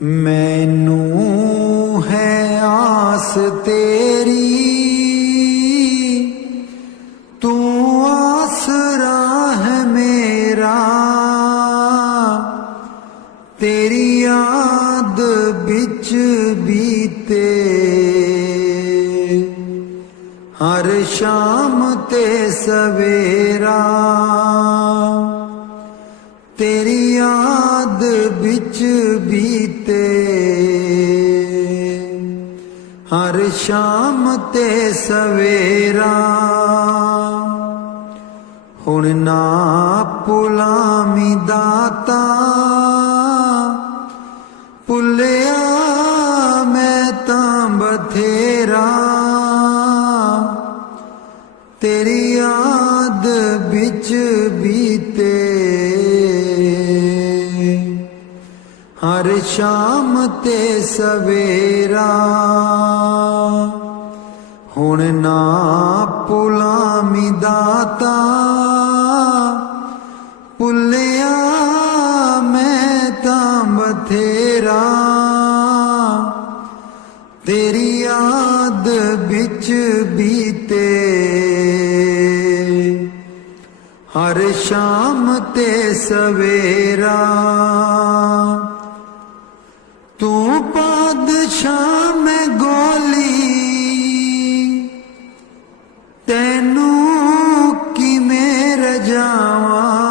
मैनू है आस तेरी, तू आसरा है मेरा। तेरी याद बिच बीते हर शाम ते सवेरा। तेरी याद बिच बीते हर शाम ते सवेरा। हुण ना भुलामी दाता, भुलिया मैं तां बथेरा। तेरी याद बिच बीते हर शाम ते सवेरा। हुण ना भुलामी दाता, भुलिया मैं तां बथेरा। तेरी याद बिच बीते हर शाम ते सवेरा। तू पादशाह मैं गोली, तैनू किवें रजावां।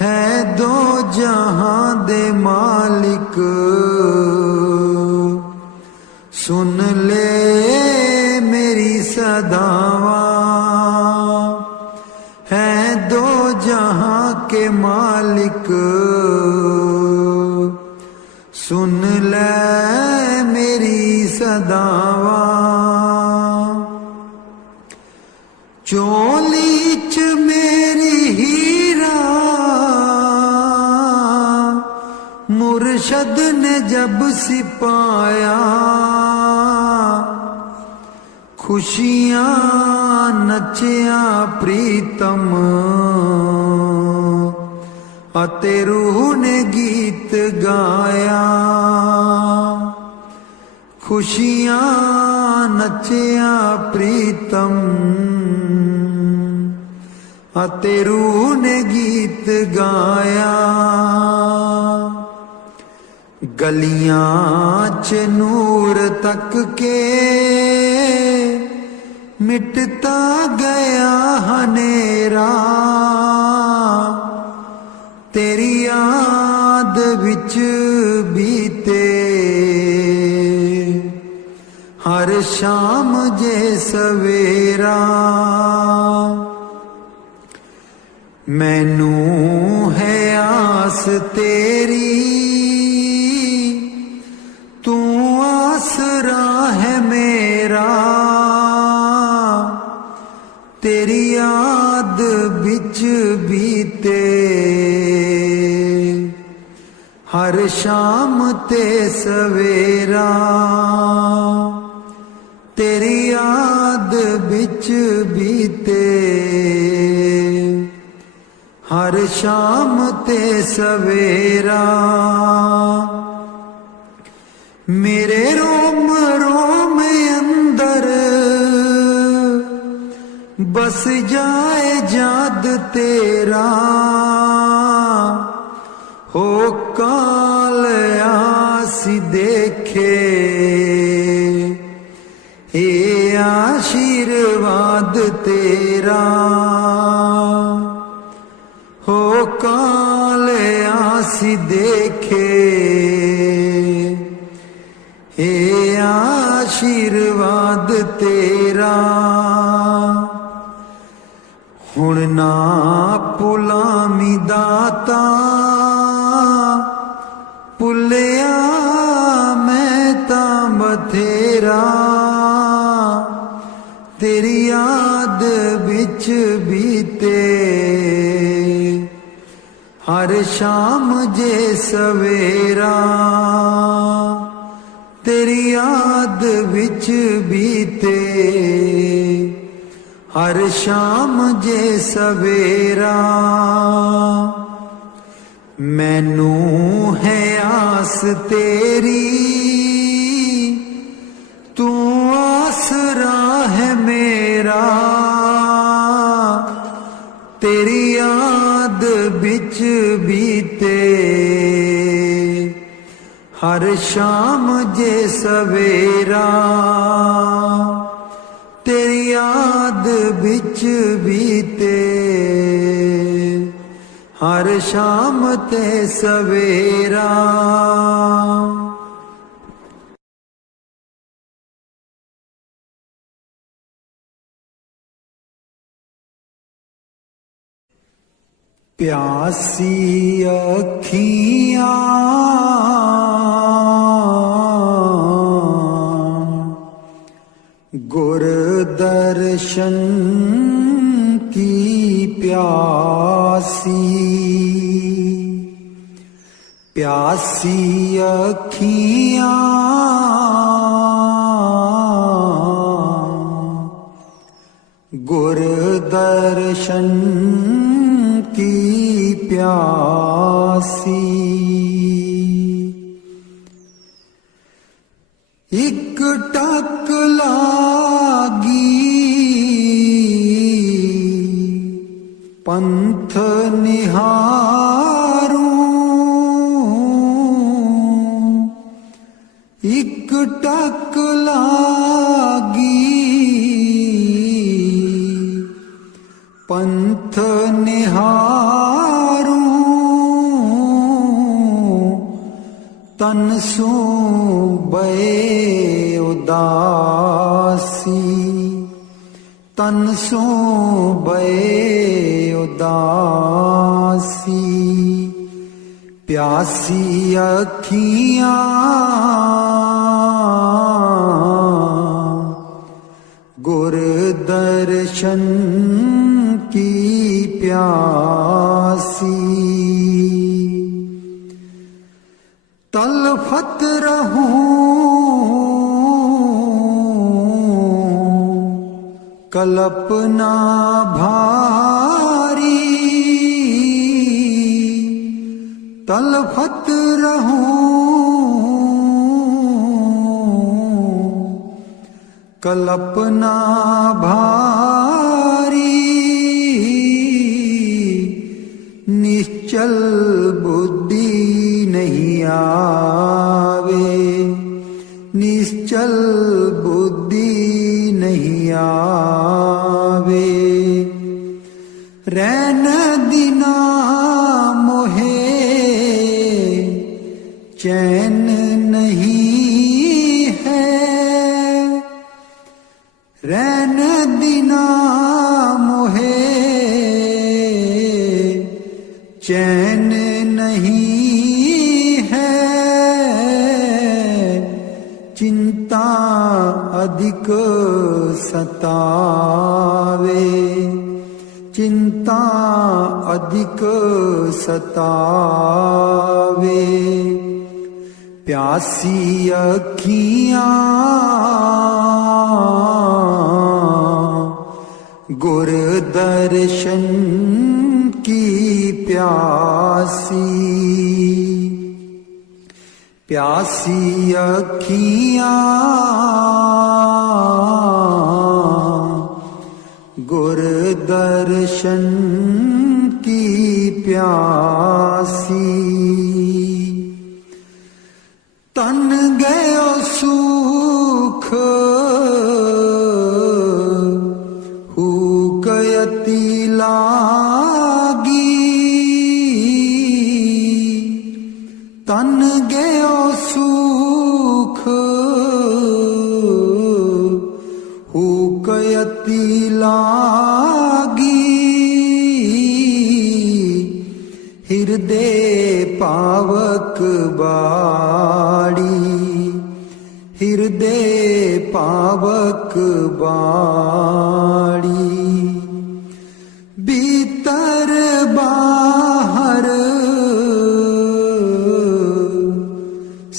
है दो जहां दे मालिक, सुन ले मेरी सदावां। है दो जहां के मालिक, सुन ले मेरी सदावां। चोली च मेरी हीरा, मुर्शद ने जब सिपाया। खुशियां नचिया प्रीतम, अते रूह ने गीत गाया। खुशियां नचिया प्रीतम, अते रूह ने गीत गाया। गलियां च नूर तक के मिटता गया हनेरा। तेरी याद विच बीते हर शाम जे सवेरा। मैनू है आस तेरी, तू आसरा है मेरा। तेरी याद बिच बीते हर शाम ते सवेरा। तेरी याद बिच बीते हर शाम ते सवेरा। मेरे रोम रोम अंदर बस जाए याद तेरा। हो काल आसी देखे ये आशीर्वाद तेरा। हो काल आसी देखे ये आशीर्वाद तेरा। हुण ना भुलामी दाता, भुलिया मैं तां बथेरा। तेरी याद बिच बीते हर शाम जे सवेरा। तेरी याद बिच बीते हर शाम जे सवेरा। मैनू है आस तेरी, तू आसरा है मेरा। तेरी याद बिच बीते हर शाम जे सवेरा। तेरी याद बिच बीते हर शाम ते सवेरा। प्यासी अखियाँ गुर दर्शन की प्यासी। प्यासी अखियाँ गुर दर्शन की प्यासी। एक टक लागी पंथ निहारूं। एक टक लागी पंथ निहारूं। तन सू बे उदासी, तन सू बे उदासी। प्यासी अखियाँ गुर दर्शन की प्यासी। तलफत रहूं कल्पना भारी। तलफत रहूं कल्पना भारी। निश्चल बुद्धि नहीं आवे, निश्चल बुद्धि नहीं आवे। रैन दिना मोहे चैन नहीं है। रैन दिना मोहे चैन नहीं है। चिंता अधिक सतावे, चिंता अधिक सतावे। प्यासी अखियाँ गुर दर्शन की प्यासी। प्यासी अखियाँ गुर दर्शन की प्यासी। तन गयो सुख हुकयती लागी। तन गयो सुख हुकयती लागी। हृदय पावक बाड़ी, हृदय पावक बाड़ी। भीतर बाहर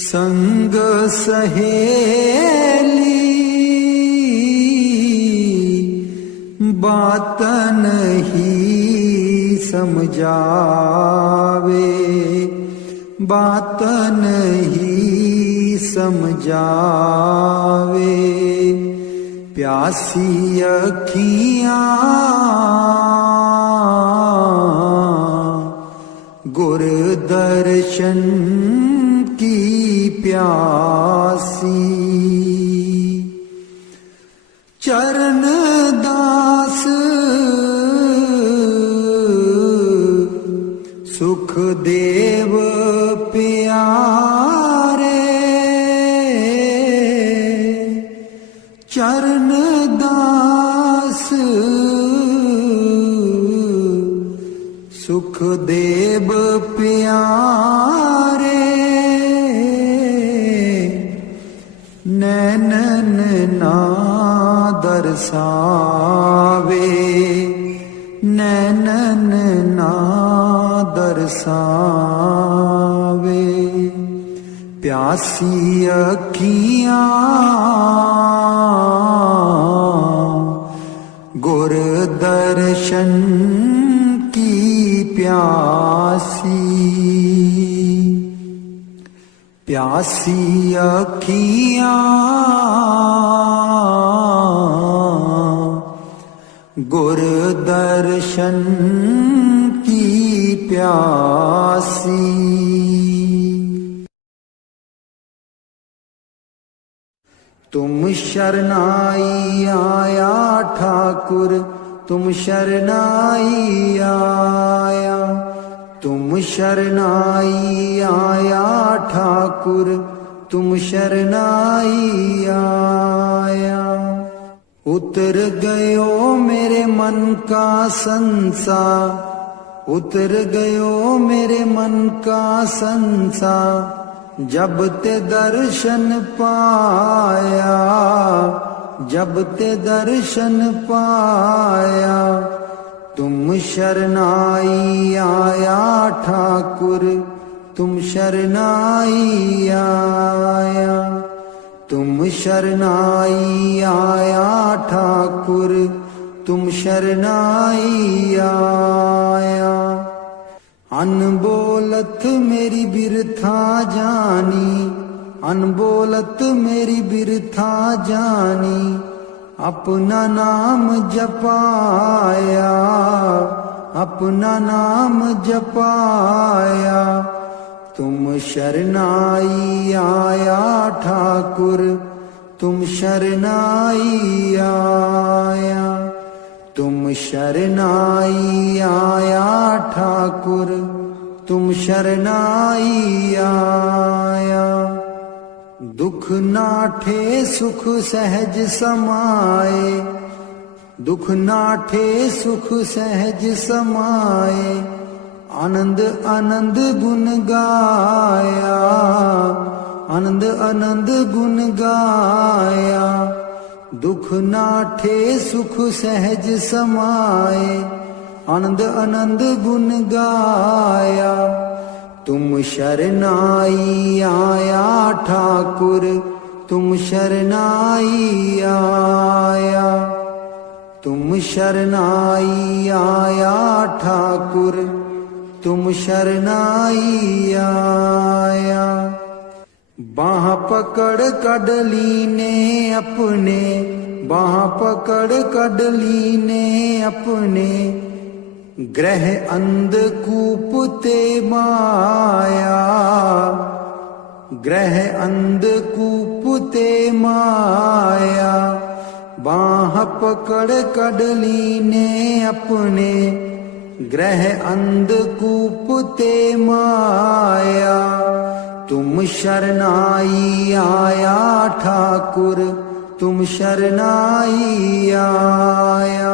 संग सहेली। बात नहीं समझावे, बात नहीं समझावे। प्यासी अखियाँ गुर दर्शन की प्यासी। चरण दास सुख देव प्यारे। चरण दास सुख देव प्यारे। नैनन ना दरसावे, नैनन ना दरसावे। प्यासी अखियाँ गुर दर्शन की प्यासी। प्यासी अखियाँ गुर दर्शन की प्यासी। तुम शरणाई आया ठाकुर, तुम शरणाई आया। तुम शरणाई आया ठाकुर, तुम शरणाई आया। उतर गयो मेरे मन का संसार, उतर गयो मेरे मन का संसार। जब ते दर्शन पाया, जब ते दर्शन पाया। तुम शरणाई आया ठाकुर, तुम शरणाई आया। तुम शरणाई आया ठाकुर, तुम शरणाई आया। अनबोलत मेरी बिरथा जानी, अनबोलत मेरी बिरथा जानी। अपना नाम जपाया, अपना नाम जपाया। तुम शरणाई आया ठाकुर, तुम शरणाई आया। तुम शरणाई आया ठाकुर, तुम शरणाई आया। दुख नाठे सुख सहज समाए, दुख नाठे सुख सहज समाए। आनंद आनंद गुण गाया, आनंद आनंद गुण गाया। दुख नाठे सुख सहज समाए, आनंद आनंद गुण गाया। तुम शरणाई आया ठाकुर, तुम शरणाई आया। तुम शरणाई आया ठाकुर, तुम शरणाई आया। बाह पकड़ कडली ने अपने, बाह पकड़ कडली ने अपने। ग्रह अंधकूप ते माया, ग्रह अंधकूप ते माया। बाह पकड़ कडली ने अपने, ग्रह अंधकूप ते माया। तुम शरणाई आया ठाकुर, तुम शरणाई आया।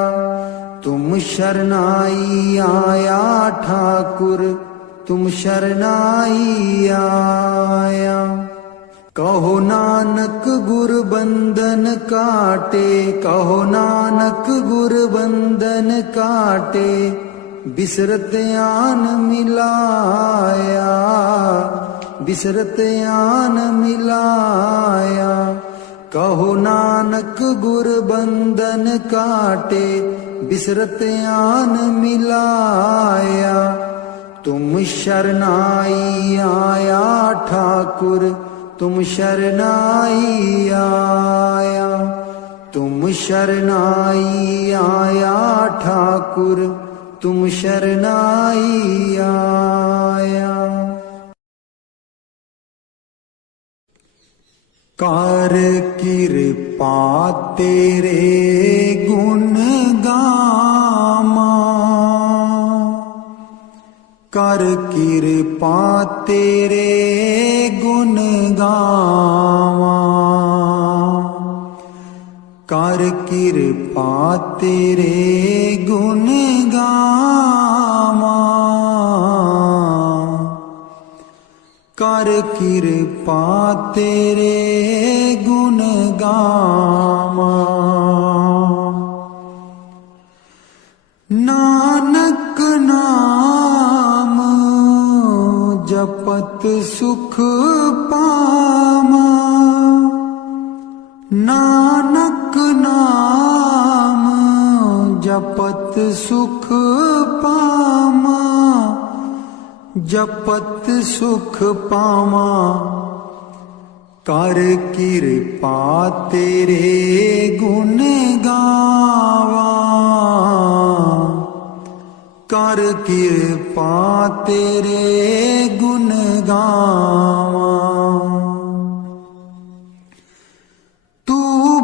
तुम शरणाई आया ठाकुर, तुम शरणाई आया। कहो नानक गुर बंधन काटे, कहो नानक गुर बंधन काटे। बिसरत आन मिलाया, बिसरत आन मिलाया। कहो नानक गुर बंधन काटे, बिसरत आन मिलाया। तुम शरनाई आया ठाकुर, तुम शरनाई आया, तुम शरनाई आया ठाकुर, तुम शरनाई आया। कर कृपा तेरे गुण गामा, कर कृपा तेरे गुण गावा, कर कृपा तेरे गुण गावा, कर कृपा तेरे गुण गावा। नानक नाम जपत सुख पामा, नानक नाम जपत सुख पामा, जपत सुख पावा। कर कृपा तेरे गुण गावा, कर कृपा तेरे गुण गावा। तू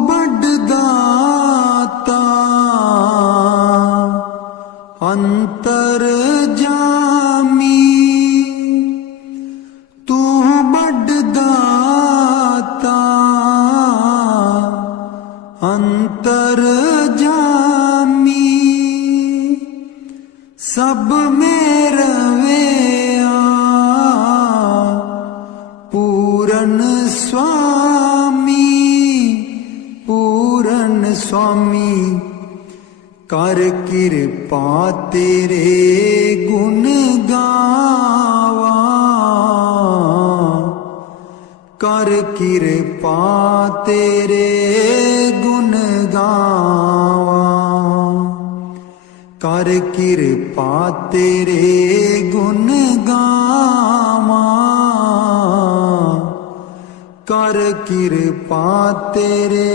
बड़ दाता अंतर जामी, तू बड़ दाता अंतर जामी, सब में रवेया पूरन स्वामी, पूरन स्वामी। कर कृपा तेरे गुण गावा, कर कृपा तेरे गुण गावा, कर कृपा तेरे गुण गावा, कर कृपा तेरे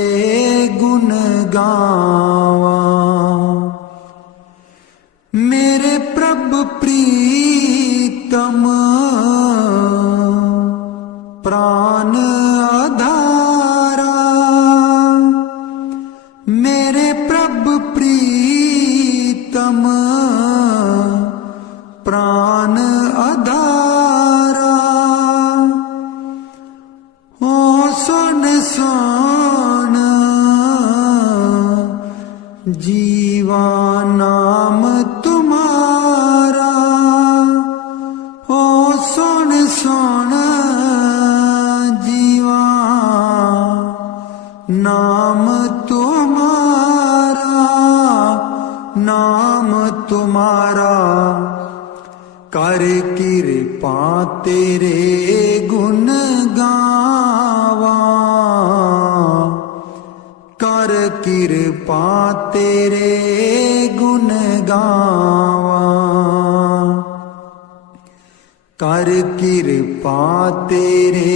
गुण गावा। मेरे प्रभु प्रीतम प्राण आधारा, मेरे प्रभु प्रीतम प्राण आधारा। ओ सुन सुन जीवा नाम तुम्हारा, ओ सुन सुन जीवा नाम तुम्हारा, नाम तुम्हारा। कर कृपा तेरे गुण गावा, कर कृपा तेरे गुण गावा, कर कृपा तेरे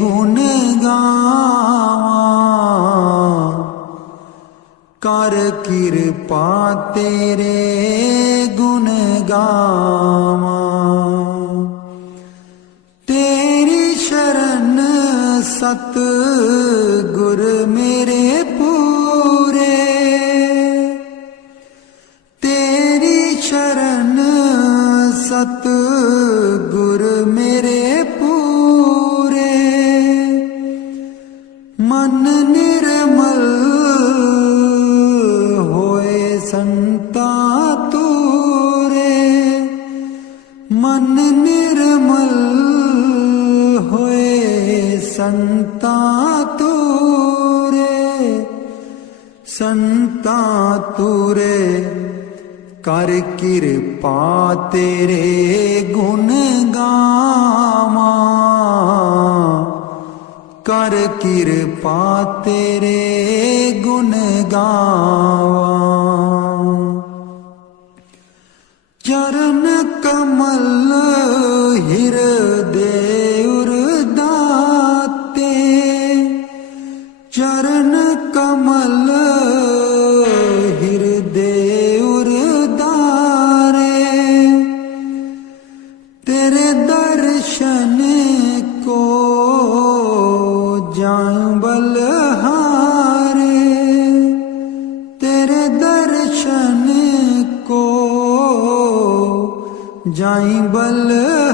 गुण गावा, कर कृपा तेरे गुण गावा। तेरी शरण सत गुर मेरे पूरे, तेरी शरण सत गुर मेरे पूरे। मन निर्मल होए संता तूरे, मन निर्मल होए संता तूरे, संता तूरे। कर कृपा तेरे गुण गावा, कर कृपा तेरे गुण गावा। चरण कमल दर्शन को जाऊं बलहारे, तेरे दर्शन को जाई बलहारे,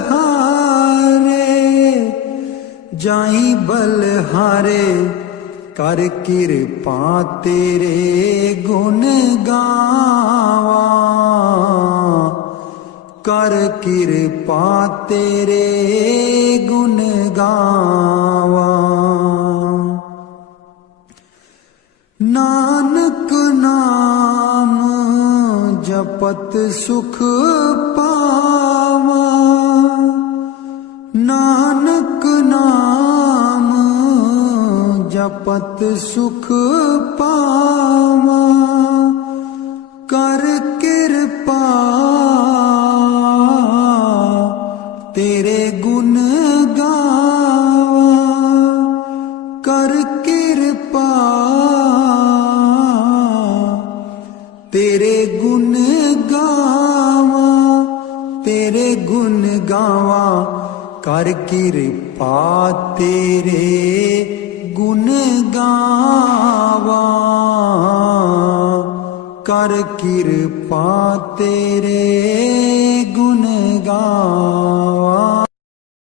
जाई बलहारे। कर किरपा तेरे गुण गावा, कर किरपा तेरे गुण गावा। नानक नाम जपत सुख पावा, नानक नाम जपत सुख पावा। कर किरपा तेरे गुण गावा, कर किरपा तेरे गुण गावा, तेरे गुण गावा। कर किरपा तेरे गुण गावा, कर किरपा तेरे